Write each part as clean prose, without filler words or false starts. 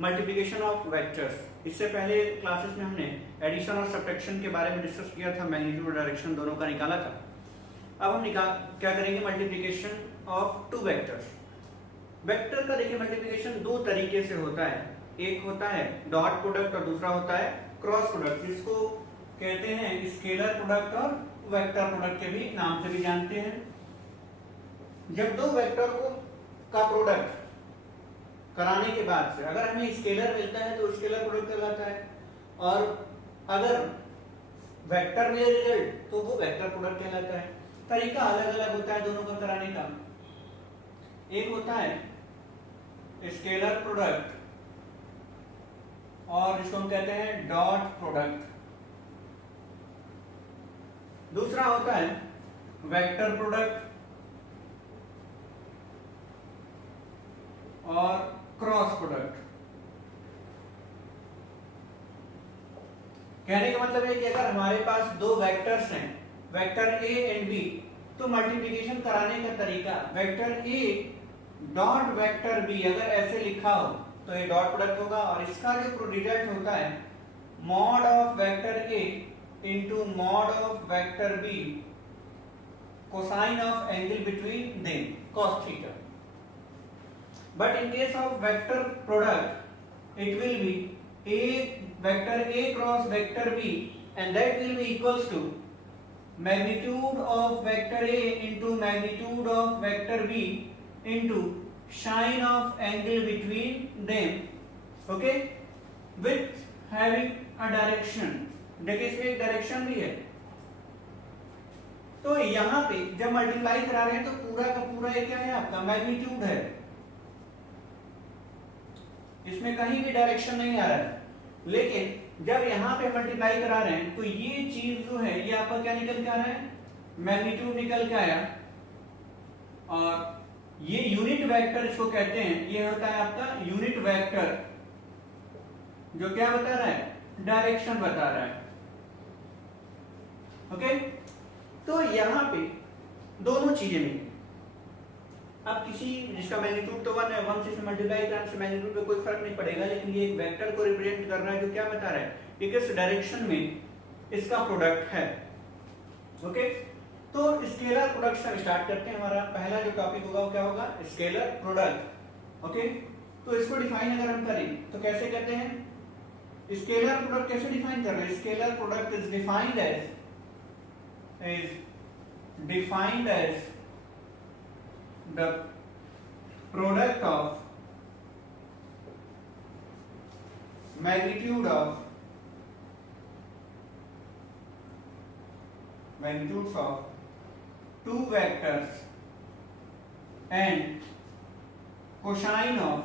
Multiplication of vectors. इससे पहले classes में हमने एडिशन और सब्ट्रैक्शन के बारे में डिस्कस किया था, मैग्नीट्यूड और डायरेक्शन दोनों का निकाला था। अब हम क्या करेंगे, multiplication of two vectors. Vector का देखिए मल्टीप्लिकेशन दो तरीके से होता है, एक होता है डॉट प्रोडक्ट और दूसरा होता है क्रॉस प्रोडक्ट, जिसको कहते हैं स्केलर प्रोडक्ट और वेक्टर प्रोडक्ट के भी नाम से भी जानते हैं। जब दो वेक्टर का प्रोडक्ट कराने के बाद से अगर हमें स्केलर मिलता है तो स्केलर प्रोडक्ट कहलाता है, और अगर वेक्टर मिले रिजल्ट तो वो वेक्टर प्रोडक्ट कहलाता है। तरीका अलग अलग होता है दोनों का कराने का। एक होता है स्केलर प्रोडक्ट और जिसको हम कहते हैं डॉट प्रोडक्ट, दूसरा होता है वेक्टर प्रोडक्ट और क्रॉस प्रोडक्ट। कहने का मतलब है कि अगर हमारे पास दो वेक्टर्स हैं, वेक्टर ए एंड बी, तो मल्टीप्लिकेशन कराने का तरीका vector A dot vector B अगर ऐसे लिखा हो तो ये डॉट प्रोडक्ट होगा, और इसका जो रिजल्ट होता है mod of vector A into mod of vector B cosine of angle between them cos theta. But in case of vector product, it will be a vector A cross vector B, and that will be equals to magnitude of vector A into magnitude of vector B into sine of angle between them. Okay, with having a direction. देखिए इसमें एक direction भी है। तो यहाँ पे जब multiply करा रहे हैं तो पूरा का पूरा ये क्या है, आपका मैग्नीट्यूड है, इसमें कहीं भी डायरेक्शन नहीं आ रहा है। लेकिन जब यहाँ पे मल्टीप्लाई करा रहे हैं तो ये चीज जो है ये आपका क्या निकल के आ रहा है, मैग्नीट्यूड निकल के आया, और ये यूनिट वेक्टर इसको कहते हैं, ये होता है आपका यूनिट वेक्टर जो क्या बता रहा है, डायरेक्शन बता रहा है। ओके, तो यहाँ पे दोनों चीजें मिली। अब किसी जिसका मैग्नीट्यूड तो 1 है, 1 से मल्टीप्लाई करने से मैग्नीट्यूड पे कोई फर्क नहीं पड़ेगा, लेकिन ये एक वेक्टर को रिप्रेजेंट कर रहा है जो क्या बता रहा है कि किस डायरेक्शन में इसका प्रोडक्ट है। ओके, तो स्केलर प्रोडक्ट से स्टार्ट करते हैं। हमारा पहला जो टॉपिक होगा वो क्या होगा, स्केलर प्रोडक्ट। ओके, तो इसको डिफाइन अगर हम करें तो कैसे कहते हैं, स्केलर प्रोडक्ट कैसे डिफाइन कर रहे हैं, scalar product is defined as the product of magnitudes of two vectors and cosine of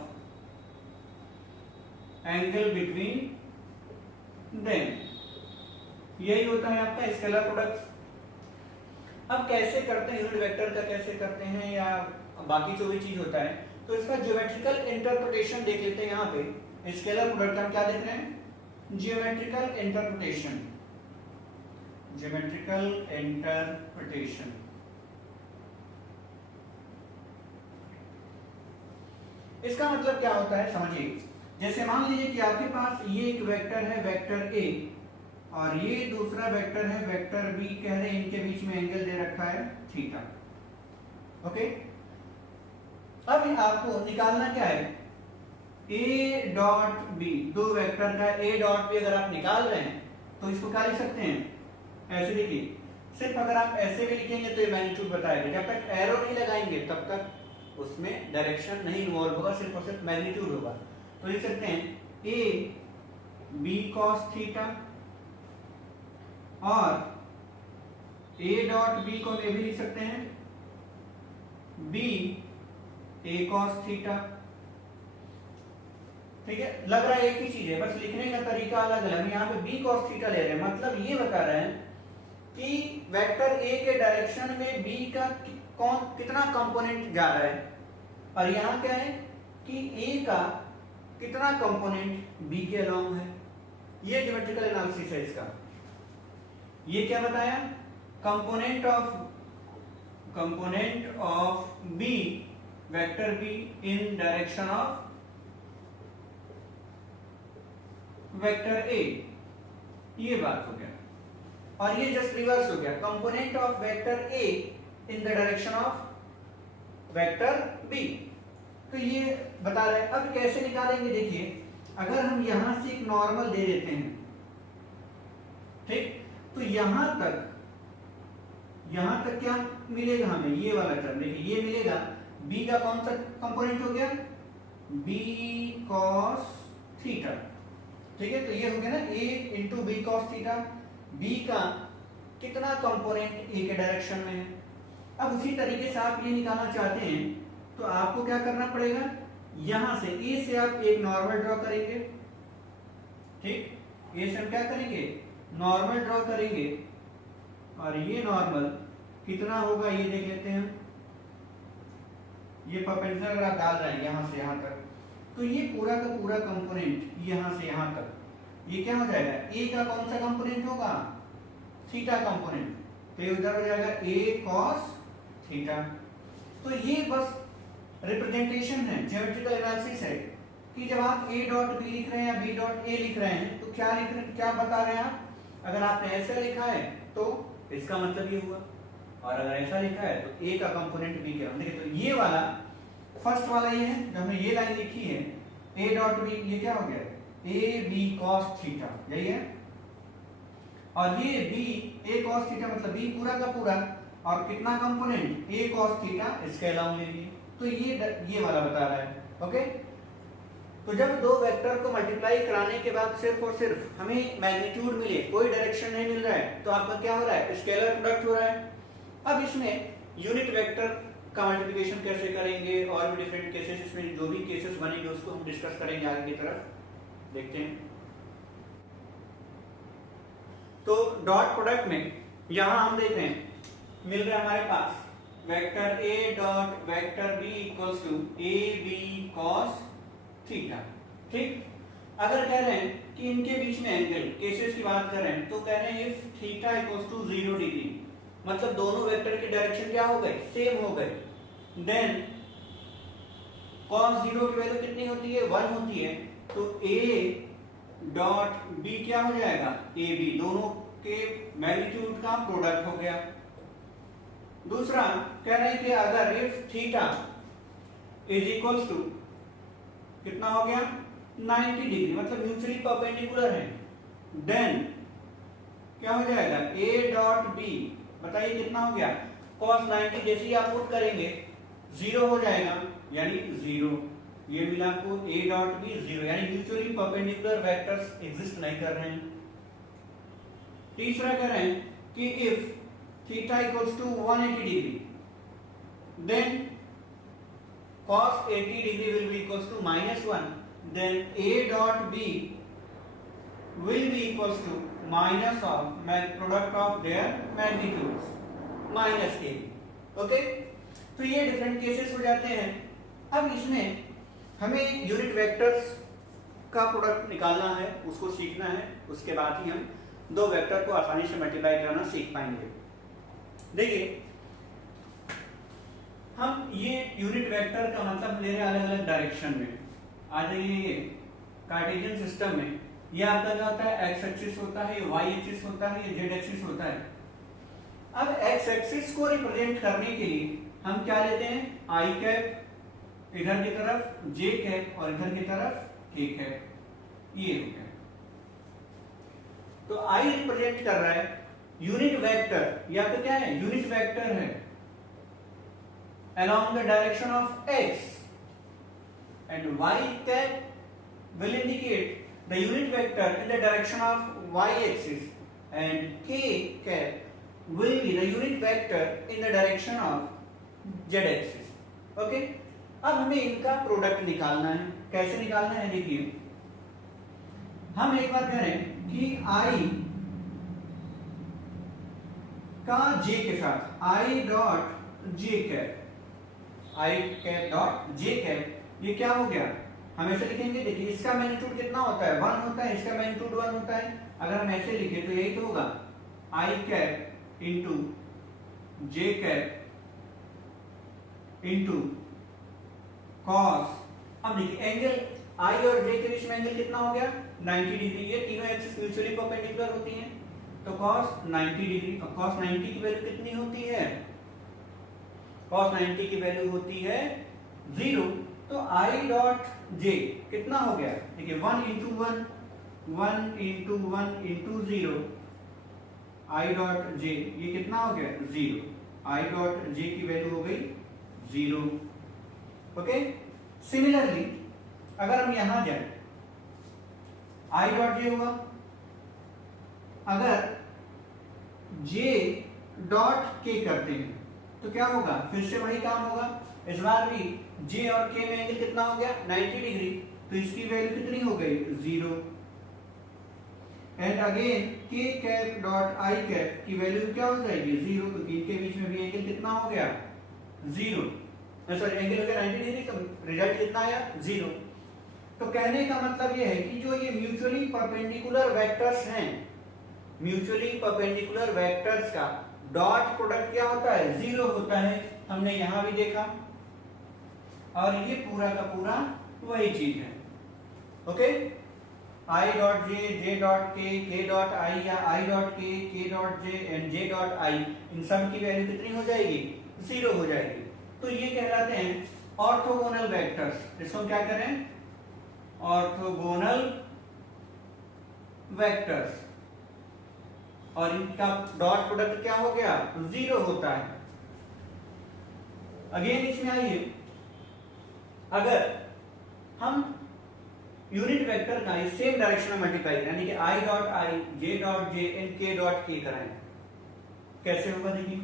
angle between them। यही होता है आपका स्केलर प्रोडक्ट। अब कैसे करते हैं, यूनिट वेक्टर का कैसे करते हैं या बाकी जो भी चीज होता है, तो इसका ज्योमेट्रिकल इंटरप्रिटेशन देख लेते हैं। यहाँ पे स्केलर प्रोडक्ट हम क्या देख रहे हैं, ज्योमेट्रिकल इंटरप्रिटेशन। इसका मतलब क्या होता है समझिए, जैसे मान लीजिए कि आपके पास ये एक वेक्टर है वेक्टर ए, और ये दूसरा वेक्टर है वेक्टर बी, कह रहे हैं इनके बीच में एंगल दे रखा है थीटा। ओके, अब आपको निकालना क्या है, ए डॉट बी, दो वेक्टर का ए डॉट बी अगर आप निकाल रहे हैं तो इसको क्या लिख सकते हैं, ऐसे लिखिए। सिर्फ अगर आप ऐसे भी लिखेंगे तो ये मैग्नीट्यूड बताएगा, जब तक एरो नहीं लगाएंगे तब तक उसमें डायरेक्शन नहीं इन्वॉल्व होगा, सिर्फ और सिर्फ मैग्नीट्यूड होगा। तो लिख सकते हैं ए बी कॉस थीटा, और ए डॉट बी को ये भी लिख सकते हैं बी ए कॉस थीटा। ठीक है, लग रहा है एक ही चीज है, बस लिखने का तरीका अलग अलग। यहाँ पे बी कॉस थीटा ले रहे हैं, मतलब ये बता रहे हैं कि वेक्टर ए के डायरेक्शन में बी का कितना कंपोनेंट जा रहा है, और यहाँ क्या है कि ए का कितना कंपोनेंट बी के अलोंग है। ये ज्योमेट्रिकल एनालिसिस है इसका। ये क्या बताया, component of B vector B in direction of vector A, ये बात हो गया। और ये जस्ट रिवर्स हो गया, component of vector A in the direction of vector B. तो ये बता रहे हैं। अब कैसे निकालेंगे, देखिए अगर हम यहां से एक नॉर्मल दे देते हैं, ठीक, तो यहां तक क्या मिलेगा हमें, ये वाला टर्म देखिए, ये मिलेगा b का कौन सा कंपोनेंट हो गया, b cos थीटा, ठीक है। तो ये हो गया ना a into B cos theta, b का कितना कंपोनेंट a के डायरेक्शन में है। अब उसी तरीके से आप ये निकालना चाहते हैं तो आपको क्या करना पड़ेगा, यहां से a से आप एक नॉर्मल ड्रॉ करेंगे, ठीक, a से हम क्या करेंगे, नॉर्मल ड्रॉ करेंगे। और ये नॉर्मल कितना होगा ये देख लेते हैं। ये परपेंडिकुलर अगर आप डाल रहे हैं यहां से यहां तक, तो ये पूरा का पूरा कंपोनेंट यहां से यहां तक, ये क्या हो जाएगा, a का कौन सा कंपोनेंट होगा, थीटा कंपोनेंट, तो ये उधर हो जाएगा a cos थीटा। तो ये बस रिप्रेजेंटेशन है, ज्योमेट्रिकल एनालिसिस है कि जब आप a डॉट b लिख रहे हैं या b डॉट a लिख रहे हैं तो क्या लिख रहे हैं, क्या बता रहे हैं आप। अगर आपने ऐसा लिखा है तो इसका मतलब ये हुआ, और अगर ऐसा लिखा है तो a का कंपोनेंट b क्या, देखिए तो ये वाला फर्स्ट वाला ये है, जब हमने ये लाइन लिखी है a डॉट b, ये क्या हो गया, a b cos थीटा, यही है। और ये b a cos थीटा मतलब b पूरा का पूरा, और कितना कंपोनेंट a cos थीटा, इसके अलावा ले लिए, तो ये वाला बता रहा है। ओके, तो जब दो वेक्टर को मल्टीप्लाई कराने के बाद सिर्फ और सिर्फ हमें मैग्नीट्यूड मिले, कोई डायरेक्शन नहीं मिल रहा है, तो आपका क्या हो रहा है, स्केलर प्रोडक्ट हो रहा है। अब इसमें यूनिट वेक्टर का मल्टीप्लिकेशन कैसे करेंगे, और भी डिफरेंट केसेस, इसमें जो भी केसेस बनेंगे उसको हम डिस्कस करेंगे आगे की तरफ, देखते हैं। तो डॉट प्रोडक्ट में यहां हम देख रहे हैं मिल रहा है हमारे पास vector a dot vector b equals to a b cos theta, ठीक। अगर कह रहे हैं कि इनके बीच में एंगल, केसेस की बात कर रहे हैं, तो कह रहे हैं if theta equals to 0 degree, मतलब दोनों वेक्टर की डायरेक्शन क्या हो गए, सेम हो गए, देन cos 0 की वैल्यू कितनी होती है, 1 होती है, तो a डॉट b क्या हो जाएगा, ab, दोनों के मैग्नीट्यूड का प्रोडक्ट हो गया। दूसरा कह रहे हैं कि अगर if theta is equals to कितना हो गया, 90 डिग्री, मतलब म्यूचुअली परपेंडिकुलर है, देन क्या हो जाएगा, a डॉट b, बताइए कितना हो गया, cos 90, जैसे ही आप पुट करेंगे 0 हो जाएगा, यानी 0, ये मिला आपको a डॉट b 0, यानी म्यूचुअली परपेंडिकुलर वेक्टर्स एग्जिस्ट नहीं कर रहे हैं। तीसरा कह रहे हैं कि if theta equals to 180 degree, then cos 80 degree will be equals to -1, then a dot b will be equals to minus of product of their magnitudes minus a। Okay, तो ये डिफरेंट केसेस हो जाते हैं। अब इसमें हमें unit vectors का product निकालना है, उसको सीखना है, उसके बाद ही हम दो वेक्टर को आसानी से मल्टीप्लाई करना सीख पाएंगे। देखिए हम ये यूनिट वेक्टर का मतलब ले रहे हैं अलग अलग डायरेक्शन में। आ जाइए, ये कार्टेशियन सिस्टम में ये आपका क्या होता है, एक्स एक्सिस होता है, ये वाई एक्सिस होता है, ये जेड एक्सिस होता है। अब एक्स एक्सिस को रिप्रेजेंट करने के लिए हम क्या लेते हैं, आई कैप इधर की तरफ, जे कैप और इधर की तरफ के कैप, ये हो गया। तो आई रिप्रेजेंट कर रहा है यूनिट वेक्टर, या तो क्या है, यूनिट वेक्टर है along the direction of x, and y cap will indicate the unit vector in the direction of y axis, and k cap will be the unit vector in the direction of z axis। Okay, अब हमें इनका product निकालना है। कैसे निकालना है, देखिए हम एक बार कह रहे हैं कि i का j के साथ, i dot j cap, I cap dot J cap, ये क्या हो गया, हम ऐसे लिखेंगे। देखिए इसका मैग्नीट्यूड कितना होता है, 1 होता है, इसका मैग्नीट्यूड 1 होता है। अगर हम ऐसे लिखें तो यही तो होगा, आई कैप इंटू जे कैप इंटू कॉस। अब देखिए एंगल आई और जे के बीच में एंगल कितना हो गया 90 डिग्री। ये तीनों एक्सिस म्यूचुअली परपेंडिकुलर होती हैं तो cos 90 डिग्री। और cos 90 की वैल्यू कितनी होती है, cos 90 की वैल्यू होती है 0। तो I डॉट j कितना हो गया, देखिए 1 into 1 1 into 1 into 0 I dot j ये कितना हो गया 0। I डॉट j की वैल्यू हो गई 0। ओके, सिमिलरली अगर हम यहां जाए I डॉट j हुआ, अगर j डॉट k करते हैं तो क्या होगा, फिर से वही काम होगा। इस बार भी j और k में एंगल कितना हो गया 90 डिग्री, तो इसकी वैल्यू कितनी हो गई 0। And again k cap dot i cap की वैल्यू क्या हो जाएगी 0, क्योंकि इनके बीच में भी एंगल कितना हो गया 0, सॉरी एंगल हो गया 90 डिग्री, तो रिजल्ट कितना आया 0। तो कहने का मतलब यह है कि जो ये म्यूचुअली परपेंडिकुलर वेक्टर्स हैं, म्यूचुअली परपेंडिकुलर वेक्टर्स का डॉट प्रोडक्ट क्या होता है 0 होता है। हमने यहां भी देखा और ये पूरा का पूरा वही चीज है। Okay, I dot j, j dot k, k dot i या I dot k, k dot j and j dot i, इन सब की वैल्यू कितनी हो जाएगी 0 हो जाएगी। तो ये कहलाते हैं ऑर्थोगोनल वेक्टर्स। इसको हम क्या करें, ऑर्थोगोनल वेक्टर्स, और इनका डॉट प्रोडक्ट क्या हो गया 0 होता है। अगेन इसमें आइए, अगर हम यूनिट वेक्टर का इस सेम डायरेक्शन में मल्टीप्लाई करें, यानी कि I dot i, j dot j and k dot k कराएं, कैसे होगा देखिए।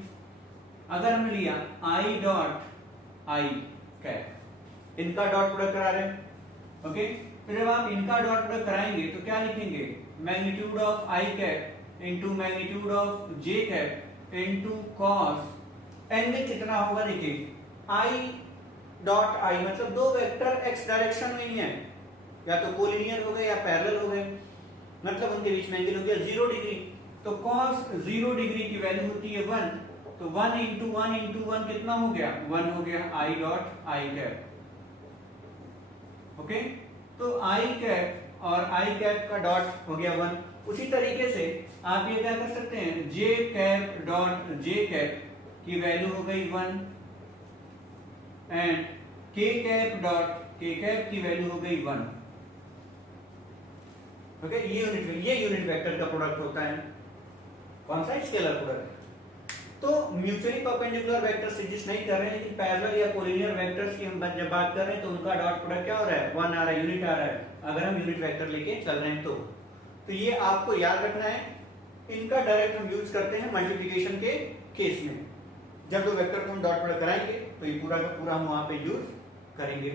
अगर हमने लिया I डॉट i कैप, इनका डॉट प्रोडक्ट करा रहे हैं, ओके, तो जब आप इनका डॉट प्रोडक्ट कराएंगे तो क्या लिखेंगे, magnitude of i cap into magnitude of j cap into cos angle कितना होगा, देखिए I डॉट i मतलब दो वेक्टर x डायरेक्शन में ही है, या तो कोलिनियर हो गए या पैरेलल हो गए, मतलब उनके बीच में एंगल हो गया 0 डिग्री। तो cos 0 डिग्री की वैल्यू होती है 1, तो 1 इंटू 1 इंटू 1 कितना हो गया 1 हो गया I dot i cap. Okay, तो I कैप और I कैप का डॉट हो गया 1। उसी तरीके से आप ये क्या कर सकते हैं, j cap dot j cap की वैल्यू हो गई 1 and k cap dot k cap की वैल्यू हो गई 1। ओके, ये यूनिट वेक्टर का प्रोडक्ट होता है, कौन सा, स्केलर प्रोडक्ट। तो म्यूचुअली परपेंडिकुलर वेक्टर्स एग्जिस्ट नहीं कर रहे हैं, लेकिन पैरेलल या कोलिनियर वेक्टर्स की हम जब बात कर रहे हैं तो उनका डॉट प्रोडक्ट क्या हो रहा है 1 आ रहा है, यूनिट आ रहा है, अगर हम यूनिट वेक्टर लेके चल रहे हैं तो ये आपको याद रखना है। इनका डायरेक्ट हम यूज करते हैं मल्टीप्लिकेशन के केस में, जब दो वेक्टर को हम डॉट प्रोडक्ट कराएंगे तो ये पूरा का पूरा हम वहां पे यूज करेंगे।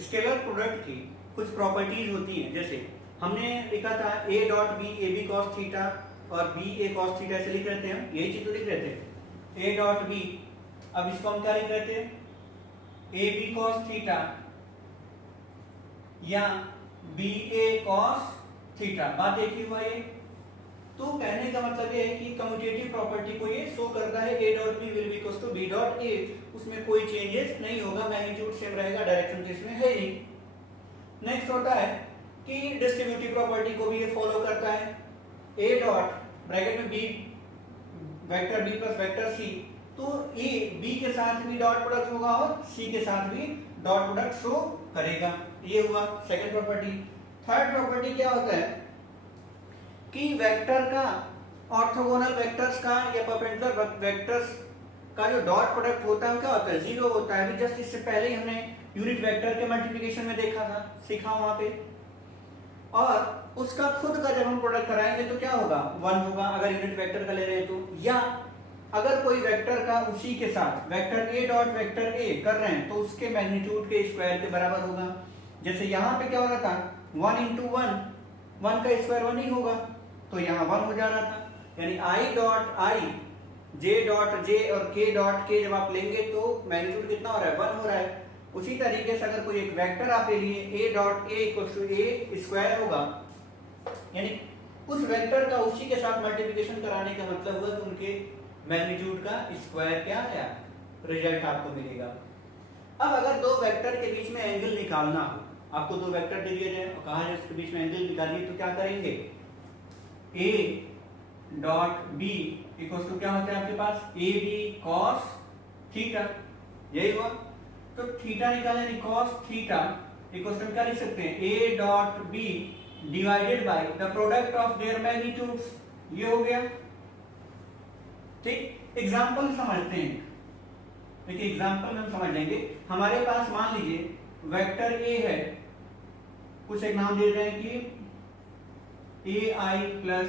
स्केलर प्रोडक्ट की कुछ प्रॉपर्टीज होती हैं, जैसे हमने लिखा था a dot b A B cos theta और b a कॉस थीटा ऐसे लिख रहे थे, हम यही चीज तो लिख रहे थे a डॉट b। अब इसको हम क्या लिख रहे थे, a b कॉस थीटा या b a कॉस थीटा, बात एक ही हुआ ये। तो कहने का मतलब ये है कि कम्यूटेटिव प्रॉपर्टी को ये शो करता है a dot b will be equals to b dot a, उसमें कोई चेंजेस नहीं होगा, मैग्नीट्यूड सेम रहेगा, डायरेक्शन तो इसमें है नहीं। नेक्स्ट होता है कि डिस्ट्रीब्यूटिव प्रॉपर्टी को भी ये फॉलो करता है, a डॉट ब्रैकेट में b vector b plus vector c, तो a b के साथ भी डॉट प्रोडक्ट होगा और c के साथ भी डॉट प्रोडक्ट शो करेगा। ये हुआ सेकंड प्रॉपर्टी। थर्ड प्रॉपर्टी क्या होता है कि वेक्टर का, ऑर्थोगोनल वेक्टर्स का या परपेंडिकुलर वेक्टर्स का जो डॉट प्रोडक्ट होता है क्या होता है 0 होता है। अभी जस्ट इससे पहले ही हमने यूनिट वेक्टर के मल्टीप्लिकेशन में देखा था, सीखा वहां पे, और उसका खुद का जब हम प्रोडक्ट कराएंगे तो क्या होगा 1 होगा अगर यूनिट वेक्टर का ले रहे हैं तो, या अगर कोई वेक्टर का उसी के साथ vector a dot vector a कर रहे हैं तो उसके मैग्नीट्यूड के स्क्वायर के बराबर होगा। जैसे यहाँ पे क्या हो रहा था 1 इंटू 1 का स्क्वायर 1 ही होगा, तो यहाँ 1 हो जा रहा था, यानी I dot i, j dot j और k डॉट k जब आप लेंगे तो मैग्नीट्यूड कितना हो रहा है 1 हो रहा है। उसी तरीके से अगर कोई एक वेक्टर आप ले लिए a dot a equals to a square होगा, यानी उस वेक्टर का उसी के साथ मल्टीप्लिकेशन कराने का मतलब हुआ कि उनके मैग्नीट्यूड का स्क्वायर क्या आया, रिजल्ट आपको मिलेगा। अब अगर दो वेक्टर के बीच में एंगल निकालना हो आपको दो वेक्टर दे दिए जाए और कहा जाए उसके बीच में एंगल निकालिए, तो क्या करेंगे, A dot B equal to क्या होता है आपके पास, ए बी कॉस थीटा, यही हुआ। तो थीटा निकाले यानी कॉस थीटा इक्वल टू क्या लिख सकते हैं, A dot B divided by the product of their magnitudes, ये हो गया। ठीक, एग्जांपल समझते हैं। देखिए एग्जांपल में हम समझ लेंगे। हमारे पास मान लीजिए वेक्टर ए है, कुछ एक नाम दे रहे हैं कि ए आई प्लस,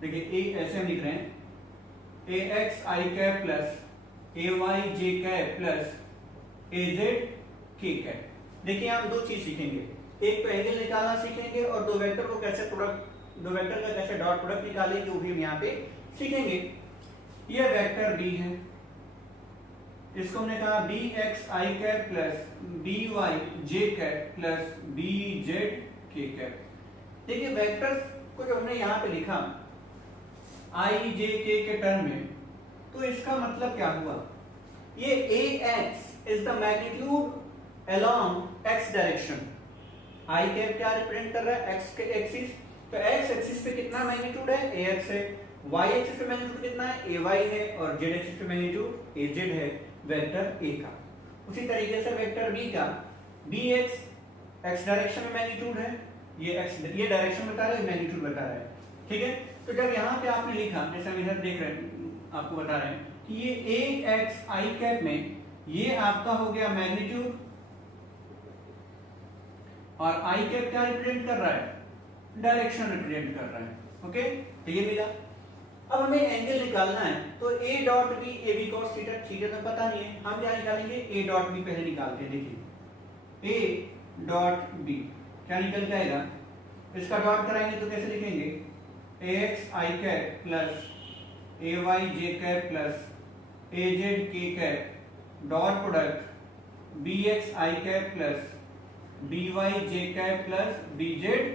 देखिए ए ऐसे हम लिख रहे हैं, A X I cap plus A Y J cap plus A Z K cap. देखिए हम दो चीज सीखेंगे, एक तो एंगल निकालना सीखेंगे और दो वेक्टर को कैसे प्रोडक्ट, दो वेक्टर का कैसे डॉट प्रोडक्ट निकालेंगे वो भी हम यहाँ पे सीखेंगे। ये वेक्टर बी है, इसको हमने कहा B X I cap plus B Y J cap plus B Z K cap. देखिए वेक्टर्स को जब हमने यहाँ पे लिखा आई जे के टर्म में, तो इसका मतलब क्या हुआ, ये A x is the magnitude along x direction. I cap क्या रिप्रेजेंट कर रहा है, एक्स के एक्सिस, तो एक्स एक्सिस पे कितना मैग्नीट्यूड है, ए एक्स है, वाई एक्सिस पे मैग्नीट्यूड कितना है, ए वाई है, और जेड एक्सिस पे मैग्नीट्यूड ए जेड है वेक्टर ए का। उसी तरीके से वेक्टर बी का बी एक्स एक्स डायरेक्शन में मैग्नीट्यूड है, ये एक्स ये डायरेक्शन बता रहा है, मैग्नीट्यूड बता रहा है। ठीक है, तो जब यहाँ पे आपने लिखा, जैसे हम इधर देख रहे हैं, आपको बता रहे हैं कि ये ए एक्स आई कैप में ये आपका हो गया मैग्नीट्यूड, और आई कैप क्या रिप्रेजेंट कर रहा है, डायरेक्शन रिप्रेजेंट कर रहा है। ओके, तो ये मिला। अब हमें एंगल निकालना है, तो A dot B, A B cos theta, theta तो पता नहीं है, हम क्या निकालेंगे, ए डॉट बी पहले निकालते हैं। देखिए ए डॉट बी क्या निकल जाएगा, इसका डॉट कराएंगे तो कैसे लिखेंगे, A X I cap plus A Y J cap plus A Z K cap dot product B X I cap plus B Y J cap plus B Z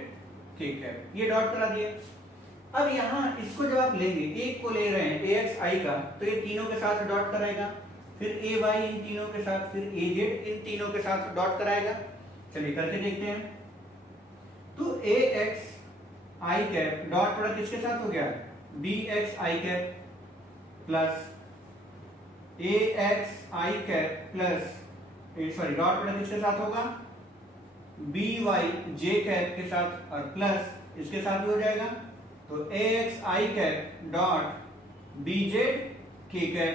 K cap, ये dot करा दिया। अब यहाँ इसको जब आप लेंगे, एक को ले रहे हैं ए एक्स आई का, तो ये तीनों के साथ डॉट कराएगा, फिर ए वाई इन तीनों के साथ, फिर ए जेड इन तीनों के साथ डॉट कराएगा। चलिए करके देखते हैं। तो A X I cap dot product किसके साथ हो गया, B X I cap plus A X I cap plus, sorry dot product किसके साथ होगा, बी वाई जे कैप के साथ, और प्लस इसके साथ भी हो जाएगा, तो A X I cap dot B Z K cap,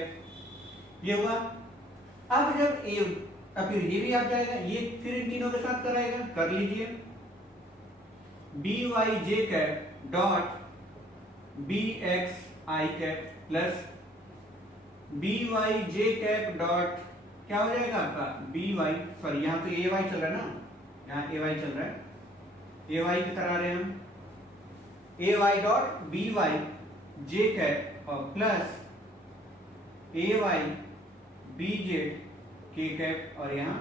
ये हुआ। अब जब ये, अब फिर ये भी आ जाएगा, ये फिर इन तीनों के साथ कराएगा, कर लीजिए, B Y J cap dot B X I cap plus B Y J cap dot क्या हो जाएगा आपका, बी वाई, सॉरी यहाँ तो ए वाई चल रहा है ना, यहाँ ए वाई चल रहा है, ए वाई करा रहे हैं हम, ए Y dot B Y J cap और plus A Y B Z K cap, और यहाँ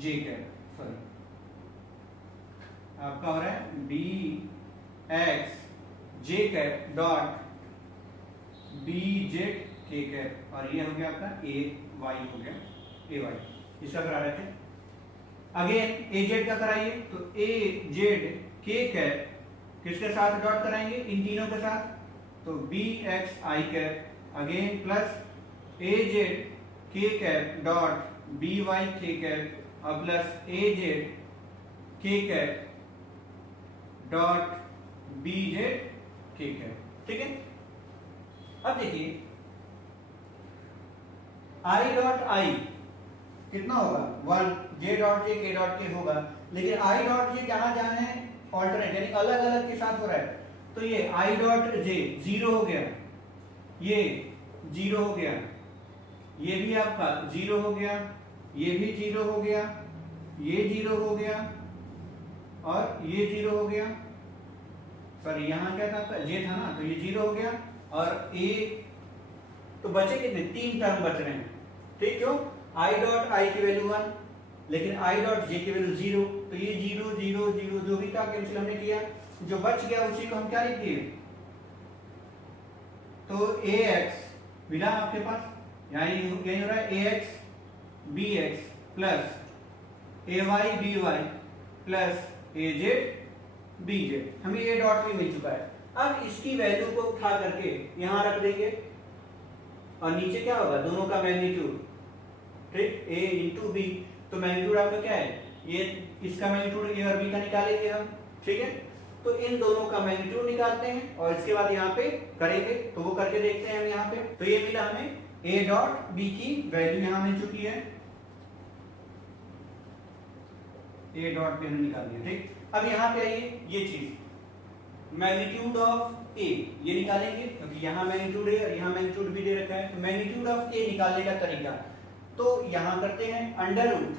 जे कैप, सॉरी आपका हो रहा है बी एक्स जे cap dot B Z K cap, और ये हो गया आपका ए वाई हो गया, ए वाई इसका करा रहे थे। अगेन ए जेड का कराइए, तो ए जेड के कैप किसके साथ डॉट कराएंगे, इन तीनों के साथ, तो B X I cap again plus A Z K cap dot B Y के कैप और plus A Z K cap dot B Z K cap. ठीक है, अब देखिए आई डॉट आई कितना होगा, 1, जे डॉट जे के डॉट के होगा, लेकिन आई डॉट जे जहां जहां है ऑल्टरनेट यानी अलग अलग के साथ हो रहा है, तो ये आई डॉट जे 0 हो गया, ये 0 हो गया, ये भी आपका 0 हो गया, ये भी 0 हो गया, ये 0 हो गया, और ये 0 हो गया, सॉरी यहाँ क्या था, जे था ना, तो ये 0 हो गया, और ए, तो बचे कितने, 3 टर्म बच रहे हैं। ठीक, क्यों, आई डॉट आई की वैल्यू 1, लेकिन आई डॉट जे की वैल्यू 0, तो ये 0 0 0 जो भी था कैंसिल हमने किया, जो बच गया उसी को हम क्या लिख दिए, तो ए एक्स मिला आपके पास, यहाँ यही हो रहा है, A X B X plus A Y B Y plus A Z B Z, हमें ए डॉट भी मिल चुका है। अब इसकी वैल्यू को उठा करके यहां रख देंगे और नीचे क्या होगा, दोनों का मैग्नीट्यूड, ठीक, ए इंटू बी। तो मैग्नीट्यूड आपका क्या है, ये इसका मैग्नीट्यूड ए और बी का निकालेंगे हम, ठीक है। तो इन दोनों का मैग्नीट्यूड निकालते हैं और इसके बाद यहाँ पे करेंगे, तो वो करके देखते हैं हम यहाँ पे। तो ये मिला हमें ए डॉट बी की वैल्यू यहाँ मिल चुकी है, ए डॉट पे हमने निकाल दिया, ठीक। अब यहाँ पे आइए, ये चीज मैग्नीट्यूड ऑफ ए ये निकालेंगे, क्योंकि यहाँ मैग्नीट्यूड है और यहाँ मैग्नीट्यूड भी दे रखा है। तो मैग्नीट्यूड ऑफ ए निकालने का तरीका, तो यहाँ करते हैं under root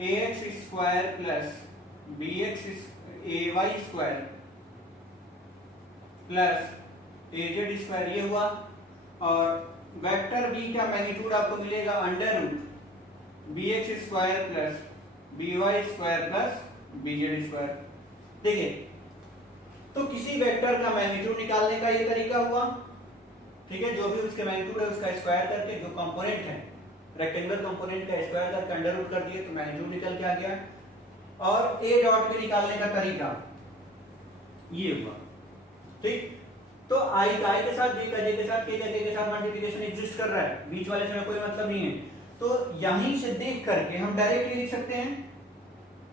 A X square plus B X A Y square plus A Z square, ये हुआ। और वेक्टर बी का मैग्नीट्यूड आपको मिलेगा under root B X square plus B Y square plus B Z square. देखिए, तो किसी vector का मैग्नीट्यूड निकालने का ये तरीका हुआ, ठीक है। जो भी उसके मैग्नीट्यूड है उसका स्क्वायर करके, जो कंपोनेंट है रेक्टेंगुलर कंपोनेंट का स्क्वायर करके अंडर रूट कर दिए तो मैग्नीट्यूड निकल के आ गया। और ए डॉट भी निकालने का तरीका ये हुआ, ठीक। तो आई का आई के साथ, जे का जे के साथ, के का के के साथ मल्टीप्लिकेशन एग्जिस्ट कर रहा है, बीच वाले से कोई मतलब नहीं है। तो यहीं से देख करके हम डायरेक्टली लिख सकते हैं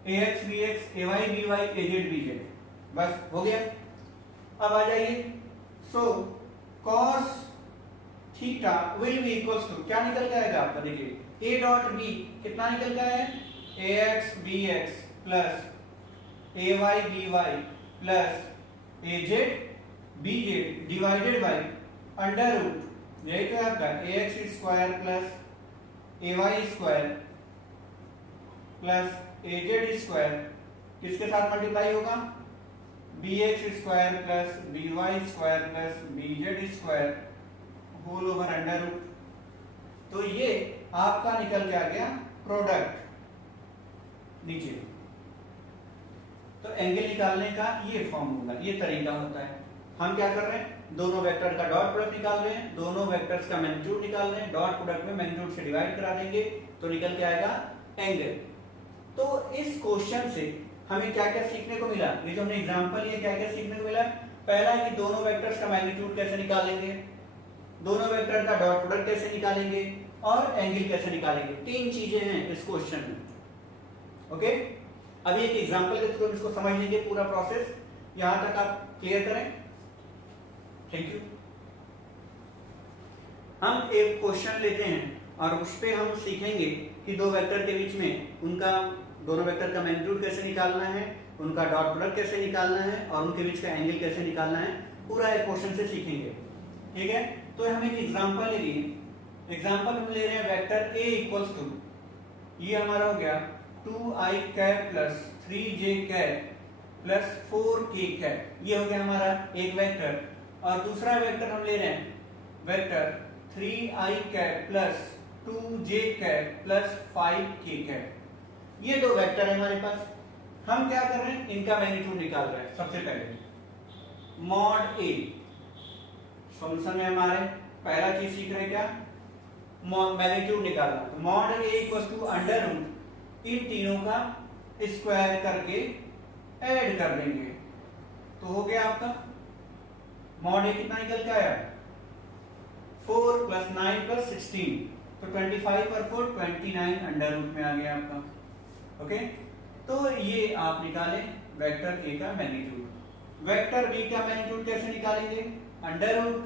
A X B X A Y B Y A Z B Z, बस हो गया। अब आ जाइए, so cos theta will be equals to, क्या निकल के आएगा आपका, देखिए ए डॉट बी कितना निकल के आया है, A X B X plus A Y B Y plus A Z B Z divided by under root, यही तो है आपका A X square plus A Y square plus A Z square, किसके साथ मल्टीप्लाई होगा, B X square plus B Y square plus B Z square whole over under root. तो ये आपका निकल के आ गया प्रोडक्ट नीचे। तो एंगल निकालने का ये फॉर्म होगा, ये तरीका होता है। हम क्या कर रहे हैं, दोनों वेक्टर का डॉट प्रोडक्ट निकाल रहे हैं, दोनों वेक्टर्स का मैग्नीट्यूड निकाल रहे हैं, डॉट प्रोडक्ट में मैग्नीट्यूड से डिवाइड करा देंगे तो निकल के आएगा एंगल। तो इस क्वेश्चन से हमें क्या क्या सीखने को मिला, ये जो हमने एग्जांपल लिया, क्या क्या सीखने को मिला। पहला है कि दोनों वेक्टर्स का मैग्नीट्यूड कैसे निकालेंगे, दोनों वेक्टर का डॉट प्रोडक्ट कैसे निकालेंगे और एंगल कैसे निकालेंगे, तीन चीजें हैं इस क्वेश्चन में। ओके, अभी एक एग्जांपल के थ्रू इसको समझ लेंगे पूरा प्रोसेस। यहां तक आप क्लियर करें, थैंक यू। हम एक क्वेश्चन लेते हैं और उस पे हम सीखेंगे कि दो वेक्टर के बीच में उनका, दोनों वेक्टर का मैग्नीट्यूड कैसे निकालना है, उनका डॉट प्रोडक्ट कैसे निकालना है और उनके बीच का एंगल कैसे निकालना है, पूरा एक क्वेश्चन से सीखेंगे, ठीक है। तो हम एक एग्जांपल ले लिए, एग्जांपल हम ले रहे हैं वेक्टर a इक्वल्स टू, ये हमारा हो गया 2i cap plus 3j cap plus 4k cap, ये हो गया हमारा एक वेक्टर। और दूसरा वेक्टर हम ले रहे हैं vector 3i cap plus 2j cap plus 5k cap. ये दो वेक्टर है हमारे पास। हम क्या कर रहे हैं, इनका मैग्नीट्यूड निकाल रहे हैं। सबसे पहले मॉड a, सॉल्यूशन में हमारे पहला चीज सीख रहे हैं क्या, मैग्नीट्यूड निकालना। तो mod a equals to under root इन तीनों का स्क्वायर करके ऐड कर देंगे तो हो गया आपका मॉड a कितना निकल के आया, 4 प्लस 9 प्लस 16, तो 25 और 4 29 अंडर रूट में आ गया आपका। ओके, तो ये आप निकालें वेक्टर a का मैग्नीट्यूड। वेक्टर b का मैग्नीट्यूड कैसे निकालेंगे, अंडर रूट,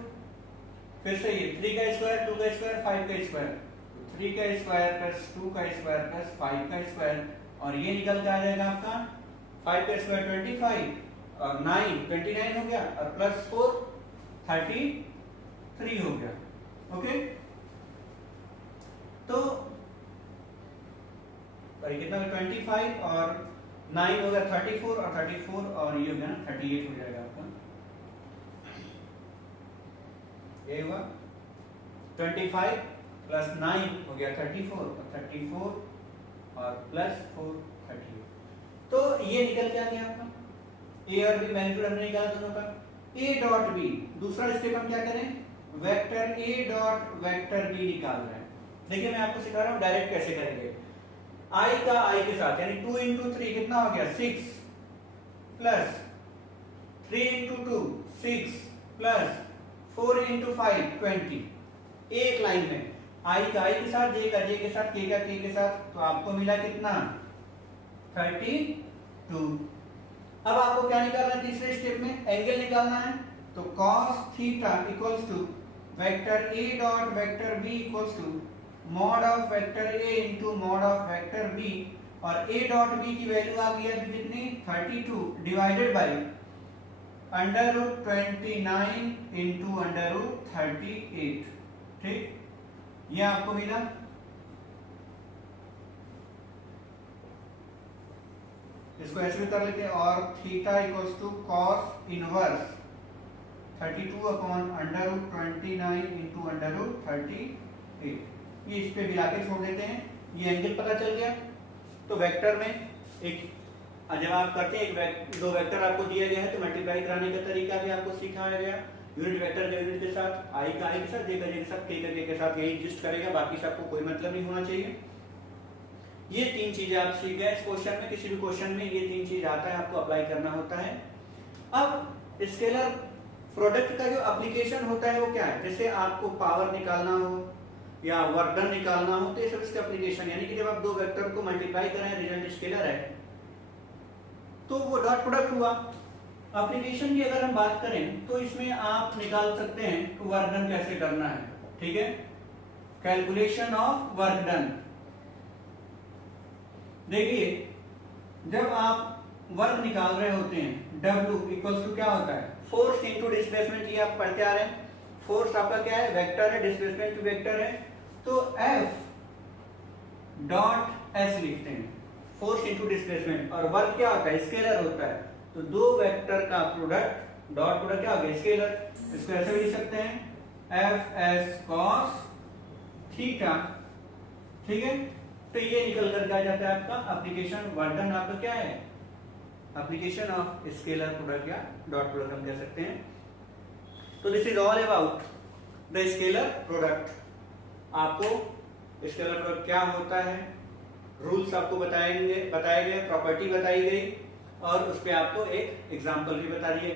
फिर से ये 3 का स्क्वायर 2 का स्क्वायर 5 का स्क्वायर, 3 का स्क्वायर प्लस 2 का स्क्वायर प्लस 5 का स्क्वायर, और ये निकल के आ जाएगा आपका 5 का स्क्वायर 25 और 9 29 हो गया और प्लस 4 33 हो गया। ओके, तो ये कितना 25 और 9 हो गया 34 और 34 और ये हो गया ना 38 हो जाएगा आपका। ये हुआ 25 प्लस 9 हो गया 34 और 34 और प्लस 4 38, तो ये निकल के आ गया आपका ए और बी मैग्नीट्यूड हमने निकाला दोनों का। ए डॉट बी, दूसरा स्टेप हम क्या करें, vector A dot vector B निकाल रहे हैं। देखिए मैं आपको सिखा रहा हूं डायरेक्ट कैसे करेंगे। आई का आई के साथ, यानी 2 इंटू 3 कितना हो गया 6 प्लस 3 इंटू 2 6 प्लस 4 इंटू 5 20, एक लाइन में आई का आई के साथ, जे का जे के साथ, के का के साथ, तो आपको मिला कितना 32। अब आपको क्या निकालना है तीसरे स्टेप में, एंगल निकालना है। तो cos theta equals to vector a dot vector b equals to mod of vector a into mod of vector b, और a डॉट b की वैल्यू आ गई है कितनी 32 divided by under root 29 into under root 38। ठीक, ये आपको मिला। इसको ऐसे भी कर लेते हैं, और theta equals to cos inverse 32 upon under root 29 into under root 38। ये इस पे मिला के छोड़ देते हैं, ये एंगल पता चल गया। तो वेक्टर में एक जब आप करते हैं दो वेक्टर आपको दिया गया है तो मल्टीप्लाई कराने का तरीका भी आपको सिखाया गया। यूनिट वेक्टर के यूनिट के साथ, आई का आई के साथ, जे का जे के साथ, के का के साथ, यही एग्जिस्ट करेगा, बाकी से आपको कोई मतलब नहीं होना चाहिए। ये तीन चीजें आप सीख गए इस क्वेश्चन में। किसी भी क्वेश्चन में ये तीन चीज आता है, आपको अप्लाई करना होता है। अब स्केलर प्रोडक्ट का जो एप्लीकेशन होता है वो क्या है, जैसे आपको पावर निकालना हो या वर्क डन निकालना हो, तो ये सब इसका एप्लीकेशन, यानी कि जब आप दो वेक्टर को मल्टीप्लाई करें, रिजल्ट स्केलर है, तो वो डॉट प्रोडक्ट हुआ। एप्लीकेशन की अगर हम बात करें तो इसमें आप निकाल सकते हैं कि वर्क डन कैसे करना है। ठीक है, कैलकुलेशन ऑफ वर्क डन। देखिए जब आप वर्क निकाल रहे होते हैं, W इक्वल्स टू क्या होता है, फोर्स इनटू डिस्प्लेसमेंट, ये आप पढ़ते आ रहे हैं। फोर्स आपका क्या है, वेक्टर है, डिस्प्लेसमेंट भी वेक्टर है, तो F डॉट S लिखते हैं, फोर्स इनटू डिस्प्लेसमेंट, और वर्क क्या होता है, स्केलर होता है। तो दो वेक्टर का प्रोडक्ट, डॉट प्रोडक्ट क्या हो गया, स्केलर। इसको ऐसे भी लिख सकते हैं Fs cos थीटा। ठीक है, तो ये निकल कर क्या जाता है आपका एप्लीकेशन। वर्क डन आपका क्या है, एप्लीकेशन ऑफ स्केलर प्रोडक्ट या डॉट प्रोडक्ट हम कह सकते हैं। तो this is all about the scalar product. आपको स्केलर प्रोडक्ट क्या होता है, रूल्स आपको बताए गए, प्रॉपर्टी बताई गई, और उस पर आपको एक एग्जाम्पल भी बता दिए।